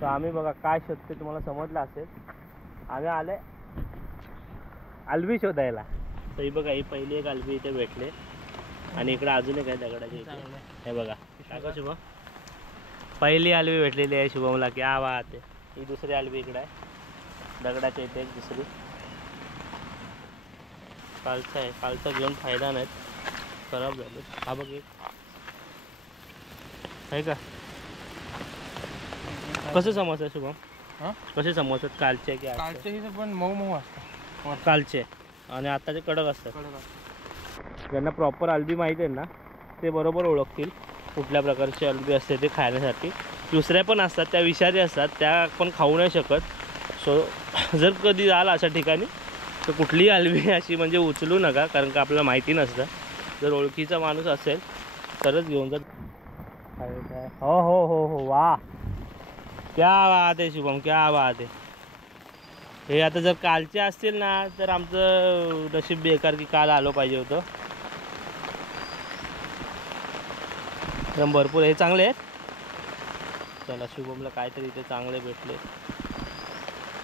तर आम्ही बघा काय शोधते तुम्हाला समजलं असेल. आम्ही आले आलवी शोधायला. तर ही बघा ही पहिली एक आलवी इथे भेटले आणि इकडे अजून एक आहे दगडाच्या इथे. हे बघा टाका शुभम. पहिली आलवी भेटलेली आहे शुभमला. क्या बात आहे. ही दुसरी आलवी इकडे आहे दगडाच्या इथे एक दुसरी. कालचा आहे. कालचा घेऊन फायदा नाही खराब झाले. हा बघ एक आहे का. कसे समजतात शुभम. हां कसे समजतात कालचे की कालचे ही पण मऊ मऊ असतात कालचे आणि आताचे कडक असतात. ज्यांना प्रॉपर आलबी माहिती आहे ना ते बरोबर ओळखतील कुठल्या प्रकारची आलबी असते ते खाण्यासाठी. दुसऱ्या पण असतात त्या विषारी असतात त्या आपण खाऊ नाही शकत. सो जर कधी आला अशा ठिकाणी तर कुठलीही आलबी अशी म्हणजे उचलू नका कारण का आपल्याला माहिती नसतं. जर ओळखीचा माणूस असेल तरच घेऊन जा. हो हो हो हो वा क्या बात आहे शुभम क्या बात आहे. हे आता जर कालचे असतील ना तर आमचं नशीब बेकार की काल आलो पाहिजे होतं. एकदम भरपूर हे चांगले आहेत. चला शुभमला काहीतरी इथे चांगले भेटले.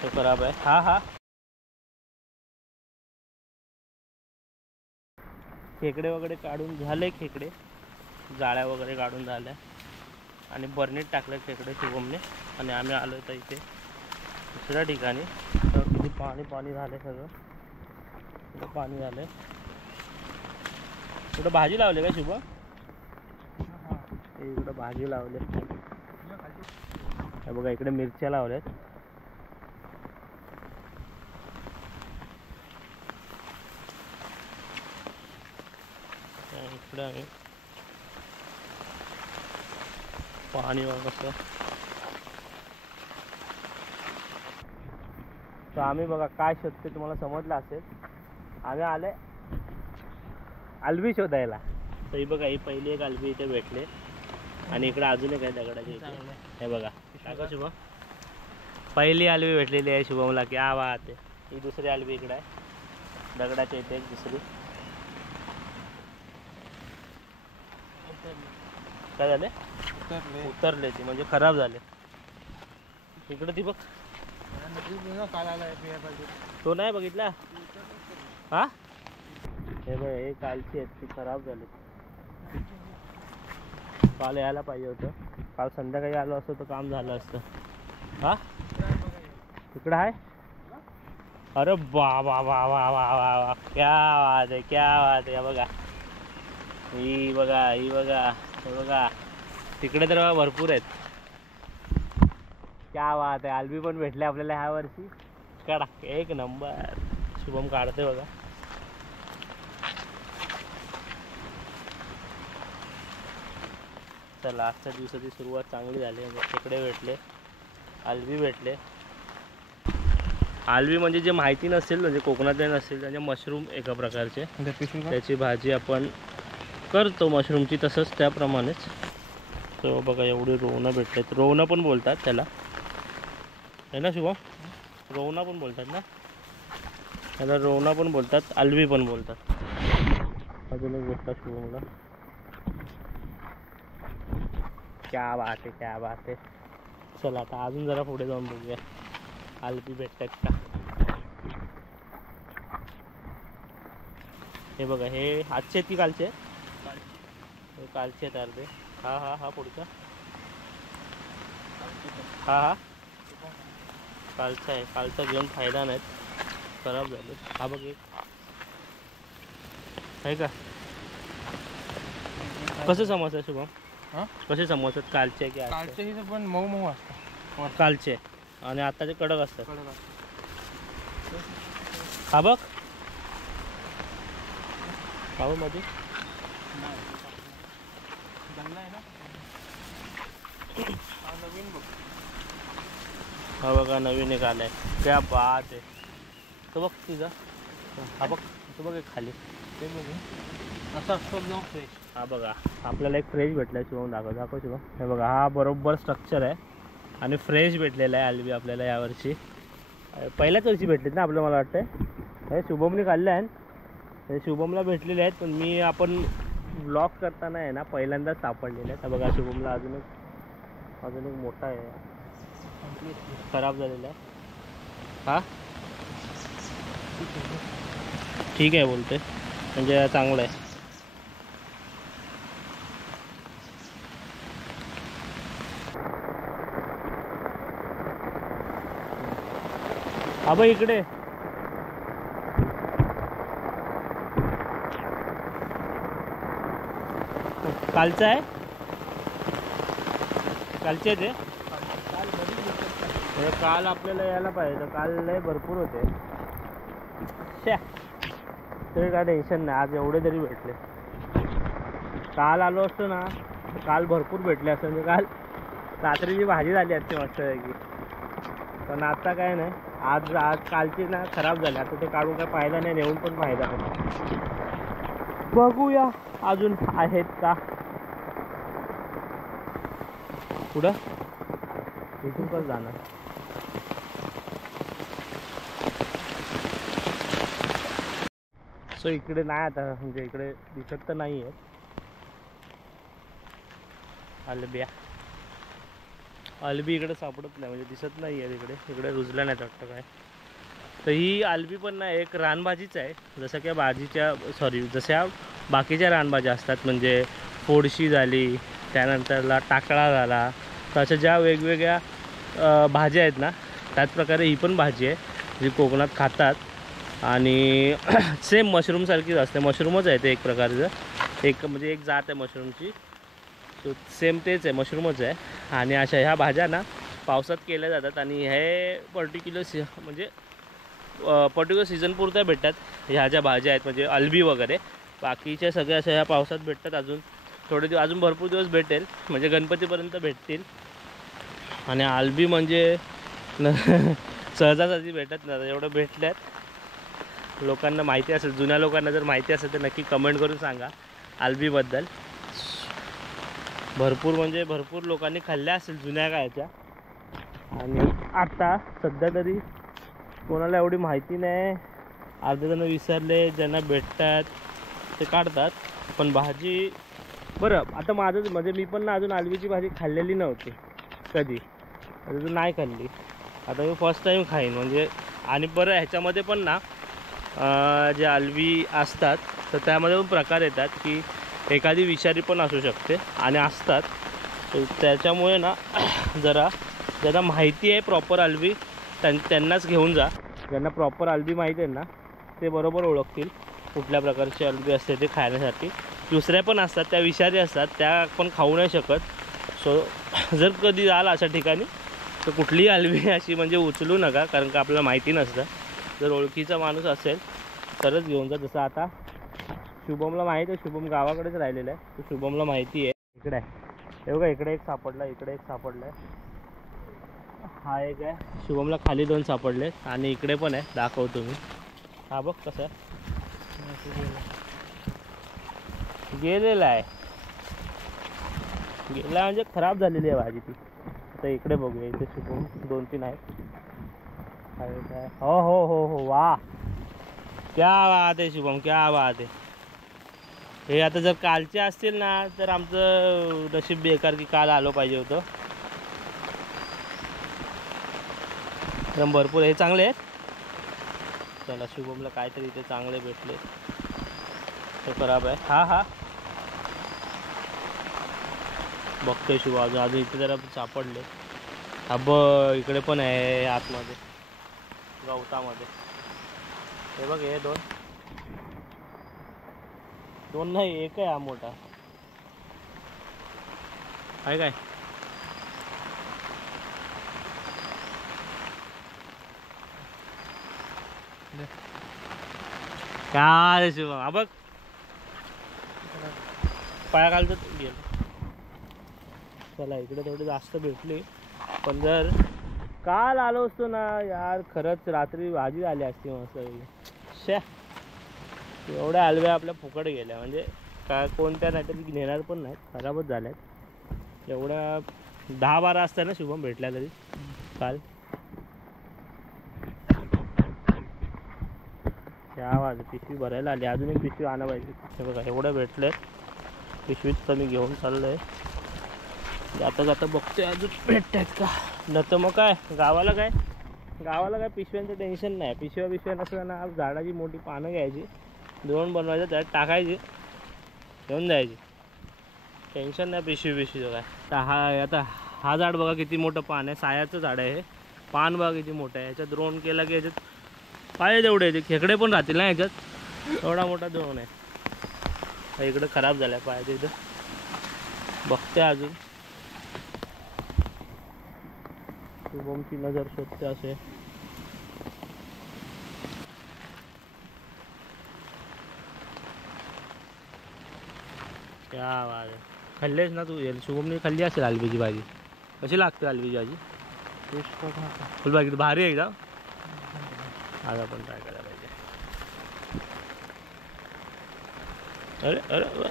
तो खराब आहे. हा हा खेकडे वगैरे काढून झाले. खेकडे जाळ्या वगैरे काढून झाल्या आणि बर्नीत टाकलं खेकडे शुभमने. आणि आम्ही आलो तर इथे दुसऱ्या ठिकाणी. तर किती पाणी पाणी झालं सगळं. कुठं पाणी झालं. कुठं भाजी लावली का शुभम. इकडं भाजी लावले. हे बघा इकडे मिरच्या लावल्यात. इकडे आम्ही पाणी कसं. तर आम्ही बघा काय शोधते तुम्हाला समजलं असेल. आम्ही आले आलवी शोधायला. तर ही बघा ही पहिली एक आलवी इथे भेटले आणि इकडे अजून एक आहे दगडाच्या इथे. हे बघा टाका शुभम. पहिली आलवी भेटलेली आहे शुभमला. क्या बात आहे. ही दुसरी आलवी इकडे आहे दगडाच्या इथे एक दुसरी. काय झाले उतरले ती म्हणजे खराब झाले. इकडे ती बघ तो नाही बघितला. हा हे बघ हे कालची आहेत ती खराब झाली. काल यायला पाहिजे होतं. काल संध्याकाळी आलो असतं तर काम झालं असतं. हा इकडं आहे. अरे वा वा वा वा वा वा वा क्या बात आहे क्या बात आहे. बघा ही बघा ही बघा हे बघा तिकडे तर भरपूर आहेत. क्या बात आहे. आलबी पण भेटले आपल्याला ह्या वर्षी. काढा एक नंबर. शुभम काढते बघा. चला आजच्या दिवसाची सुरुवात चांगली झाली. खेकडे भेटले आलबी भेटले. आलबी म्हणजे जे माहिती नसेल म्हणजे कोकणातले नसेल त्याचे मशरूम एका प्रकारचे त्याची भाजी आपण करतो मशरूमची तसंच त्याप्रमाणेच. तर बघा एवढी रोवणं भेटलेत. रोवणं पण बोलतात त्याला आहे ना शुभम. रोवणं पण बोलतात ना त्याला. रोवणं पण बोलतात आलवी पण बोलतात. अजून एक भेटला शुभमला. क्या बात आहे क्या बात आहे. चला आता अजून जरा पुढे जाऊन बघूया आलवी भेटतात का. हे बघा हे आजचे की कालचे. हे कालचे आहेत अर्धे. हा हा हा पुढचा हा हा कालचा आहे. कालचा घेऊन फायदा नाही खराब झाले. हा बघ एक आहे का. कसे समजतात शुभम. हां कसे समजतात कालचे की कालचे ही पण मऊ मऊ असतात कालचे आणि आताचे कडक असतात. हा बघ हा बघ मध्ये हा बघा नवीन एक आलाय. क्या बात आहे. तो बघ तुझा. हा बघ तो बघ एक खाली ते बघ असं असतो फ्रेश. हा बघा आपल्याला एक फ्रेश भेटला आहे. शिवम दाखव शिवम. हे बघा हा बरोबर स्ट्रक्चर आहे आणि फ्रेश भेटलेला आहे आलबी आपल्याला यावर्षी. पहिल्याच वर्षी भेटलेत ना आपल्याला मला वाटतं. हे शुभमने खाल्ले आहेत. हे शुभमला भेटलेले आहेत पण मी आपण ब्लॉग करताना आहे ना पहिल्यांदाच सापडलेले आहेत. बघा शुभमला अजून एक मोठा आहे. खराब झालेला आहे. हा ठीक आहे बोलते, म्हणजे चांगलं आहे. आबा इकडे कालचं आहे, कालचे ते काल आपल्याला यायला पाहिजे, काल लय भरपूर होते. तरी काय टेन्शन नाही, आज एवढे तरी भेटले. काल आलो असतो ना तर काल भरपूर भेटले असते, म्हणजे काल रात्रीची भाजी झाली असते मस्तपैकी. पण आता काय नाही, आज कालची ना खराब झाली. आता ते काढून काय फायदा नाही, नेऊन पण फायदा नाही. बघूया अजून आहेत का. पुढं इथून पण जाणार. सो इकडे नाही आता, म्हणजे इकडे दिसत तर नाही आहे. अल्बी इकडे सापडत नाही, म्हणजे दिसत नाही आहे तिकडे. इकडे रुजला नाही वाटतं काय. तर ही अल्बी पण ना एक रानभाजीच आहे, जसं की भाजीच्या जशा बाकीच्या रानभाज्या असतात, म्हणजे फोडशी झाली, त्यानंतरला टाकळा झाला, तर अशा ज्या वेगवेगळ्या भाज्या आहेत ना, त्याच प्रकारे ही पण भाजी आहे जी कोकणात खातात. आणि सेम मशरूमसारखीच असते, मशरूमच आहे ते एक प्रकारचं, एक म्हणजे एक जात आहे मशरूमची. तो सेम तेच आहे, मशरूमच आहे. आणि अशा ह्या भाज्या ना पावसात केल्या जातात, आणि हे पर्टिक्युलर म्हणजे पर्टिक्युलर सीझनपुरत्या भेटतात ह्या ज्या भाज्या आहेत, म्हणजे अल्बी वगैरे. बाकीच्या सगळ्या अशा ह्या पावसात भेटतात. अजून थोडे दिवस, अजून भरपूर दिवस भेटेल, म्हणजे गणपतीपर्यंत भेटतील. आणि अल्बी म्हणजे सहजासहजी भेटत नाही, एवढं भेटल्यात. लोकांना माहिती असेल, जुन्या लोकांना जर माहिती असेल तर नक्की कमेंट करून सांगा अल्बीबद्दल. भरपूर म्हणजे भरपूर लोकांनी खाल्ल्या असेल जुन्या काळच्या. आणि आता सध्या तरी कोणाला एवढी माहिती नाही, अर्धे जण विसरले, ज्यांना भेटतात ते काढतात. पण भाजी बरं, आता माझं म्हणजे मी पण ना अजून अल्बीची भाजी खाल्लेली नव्हती कधी, अजून नाही खाल्ली. आता मी फर्स्ट टाईम खाईन म्हणजे. आणि बरं ह्याच्यामध्ये पण ना जे अल्बी असतात तर त्यामध्ये पण प्रकार येतात, की एखादी विषारी पण असू शकते आणि असतात. तर त्याच्यामुळे ना जरा ज्यांना माहिती आहे प्रॉपर अल्बी त्यांनाच घेऊन जा. ज्यांना प्रॉपर अल्बी माहिती आहे ना ते बरोबर ओळखतील कुठल्या प्रकारची अल्बी असते ते खाण्यासाठी. दुसऱ्या पण असतात त्या विषारी असतात, त्या आपण खाऊ नाही शकत. सो जर कधी जाल अशा ठिकाणी तर कुठलीही अल्बी अशी म्हणजे उचलू नका, कारण का आपल्याला माहिती नसतं. जर ओळखीचा माणूस असेल तरच घेऊन जा. जसं आता शुभमला माहीत आहे, शुभम गावाकडेच राहिलेला आहे, तर शुभमला माहिती आहे. इकडे आहे हे बघा, इकडे एक सापडला, इकडे एक सापडला आहे, हा एक आहे. शुभमला खाली 2 सापडले आणि इकडे पण आहे, दाखवतो मी. हा बघ कसं गेलेला आहे, गेला म्हणजे खराब झालेली आहे भाजी ती. आता इकडे बघूया, इथे शुभम 2-3 आहेत. काय हो हो हो हो, वा क्या बात आहे शुभम, क्या बात आहे. हे आता जर कालचे असतील ना तर आमचं नशीब बेकार, की काल आलो पाहिजे होतं. एकदम भरपूर हे चांगले आहेत. चला शुभमला काहीतरी इथे चांगले भेटले. तो खराब आहे, हा हा बघतोय शुभ. अजून इथे जरा सापडले. हा बघ इकडे पण आहे आतमध्ये गवतामध्ये. हे बघ, हे 2 नाही, एक आहे हा मोठा. आहे काय काय शुभम, हा बघ पायाखालचं गेलं. चला इकडे थोडी जास्त भेटली, पण जर काल आलो असतो ना यार, खरंच रात्री भाजी आली असती मस्त. एवढ्या अल्ब्या आपल्या फुकट गेल्या, म्हणजे काय कोणत्या नाहीतरी नेणार पण नाहीत, खराबच झाल्यात. एवढ्या 10-12 असत्या ना शुभम भेटल्या तरी काल. त्या आवाज पिशवी भरायला आली, अजून एक पिशवी आणा पाहिजे. हे बघा एवढं भेटले, पिशवीत तर मी घेऊन चाललो आहे. जाता जाता बघतोय अजून भेटत आहेत का. न तर मग काय गावाला काय पिशव्यांचं टेन्शन नाही. पिशव्या नसताना झाडाची मोठी पानं घ्यायची, द्रोण बनवायचं, त्यात टाकायची, घेऊन जायची. टेन्शन नाही पिशवीचं काय. आता हा झाड बघा किती मोठं पान आहे. सायाचं झाड आहे हे. पान बघा किती मोठं आहे. याच्यात द्रोण केला की याच्यात पाहिजे तेवढे याचे खेकडे पण राहतील ना याच्यात. एवढा मोठा द्रोण आहे. इकडं खराब झाला पाहिजे इथं बघते अजून. शुभमची नजर शोधते असे. क्या बात आहे. खाल्लेस ना तू? शुभमने खाल्ली असेल आलबीची भाजी. कशी लागते आलबीची भाजी? फुल भाजी भारी आहे एकदम. आज आपण ट्राय करायला पाहिजे. अरे अरे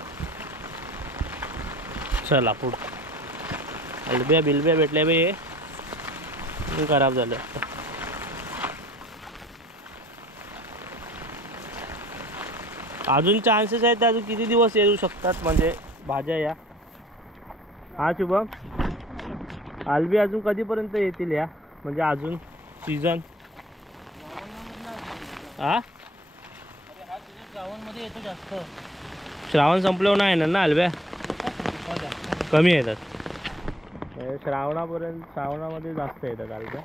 चला पुढं. अलब्या बिलब्या भेटल्या बाई. हे खराब झालं. अजून चान्सेस आहेत. अजून किती दिवस येऊ शकतात म्हणजे भाज्या या? हा शुभम, आलबी अजून कधीपर्यंत येतील या? म्हणजे अजून सीझन हा श्रावणमध्ये येतो जास्त. श्रावण संपल्यावर नाही येणार ना आलब्या? कमी येतात. श्रावणामध्ये जास्त येतात आलब्या.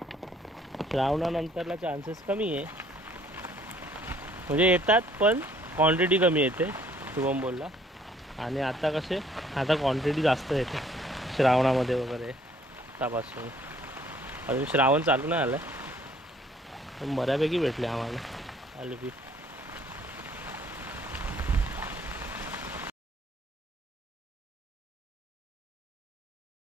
श्रावणानंतरला चान्सेस कमी आहे. म्हणजे येतात पण क्वांटिटी कमी येते शुभम बोलला. आणि आता क्वांटिटी जास्त येते श्रावणामध्ये वगैरे. आतापासून अजून श्रावण चालू नाही आलं पण बऱ्यापैकी भेटले आम्हाला आलबी.